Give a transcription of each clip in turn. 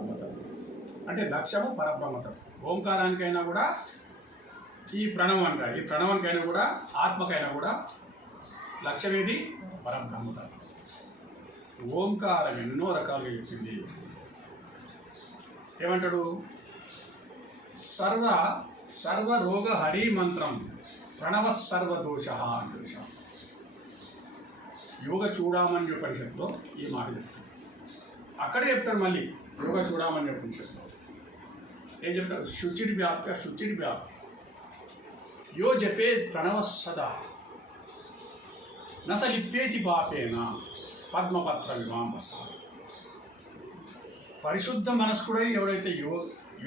పరబ్రహ్మతత్వం. అంటే లక్ష్యము పరబ్రహ్మతత్వం. ఓంకారానికైనా కూడా ఈ ప్రణవానికైనా కూడా ఆత్మకైనా కూడా లక్ష్యం ఏది? పరబ్రహ్మతత్వం. ఓంకారం ఎన్నో రకాలుగా చెప్పింది. ఏమంటాడు? సర్వరోగ హరి మంత్రం ప్రణవ సర్వదోష అంటాడు. యోగ చూడమని ఉపనిషత్తులో ఈ మాట చెప్తాడు. అక్కడే చెప్తాడు మళ్ళీ యోగ చూడమని ఉపనిషత్తులో ఏం చెప్తాడు? శుచిడి వ్యాప్య యో జపే ప్రణవ సదా నసలిప్పేతి పాపేన పద్మపత్ర విమాంబస. పరిశుద్ధ మనస్కుడై ఎవడైతే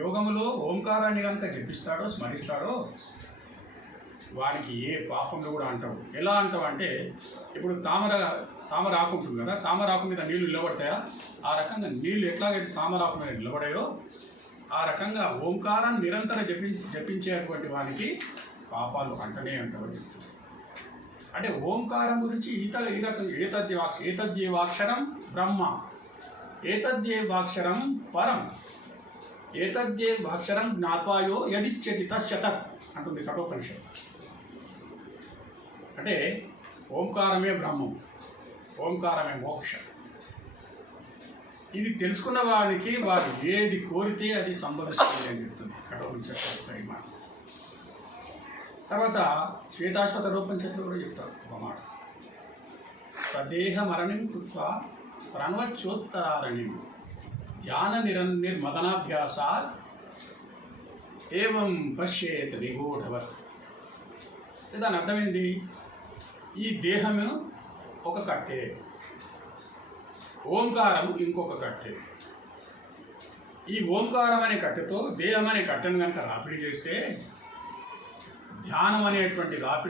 యోగములో ఓంకారాన్ని కనుక జపిస్తాడో స్మరిస్తాడో వానికి ఏ పాపంలో కూడా అంటావు. ఎలా అంటావు అంటే, ఇప్పుడు తామర ఆకు ఉంటుంది కదా, తామర ఆకు మీద నీళ్లు నిలబడతాయా? ఆ రకంగా నీళ్లు ఎట్లాగైతే తామర ఆకు మీద నిలబడాయో ఆ రకంగా ఓంకారాన్ని నిరంతరం జపించేటువంటి వానికి పాపాలు అంటనే అంటావు చెప్తుంది. అంటే ఓంకారం గురించి ఈ రకం ఏతద్యేవాక్షరం బ్రహ్మ, ఏతద్యేవాక్షరం పరం, ఏతద్యేవాక్షరం జ్ఞాత్వాయో యదిచ్యతి తత్ అంటుంది కఠోపనిషత్తు. అంటే ఓంకారమే బ్రహ్మం, ఓంకారమే మోక్షం. ఇది తెలుసుకున్న వారికి వారు ఏది కోరితే అది సంభవిస్తుంది అని చెప్తుంది కఠోపనిషత్తు. తర్వాత శ్వేతాశ్వత రూపనిషత్తులు కూడా చెప్తారు ఒక మాట. తదేహ మరణం కృత్వా ప్రణవచ్చోత్తరారణి ధ్యాన నిర్మదనాభ్యాసాత్ ఏవం పశ్యేత్ నిగూఢవత్. దాని అర్థమైంది, ఈ దేహము ఒక కట్టే, ఓంకారం ఇంకొక కట్టే. ఈ ఓంకారం అనే కట్టెతో దేహం అనే కట్టెను కనుక రాపిడి చేస్తే ధ్యానం అనేటువంటి రాపిడి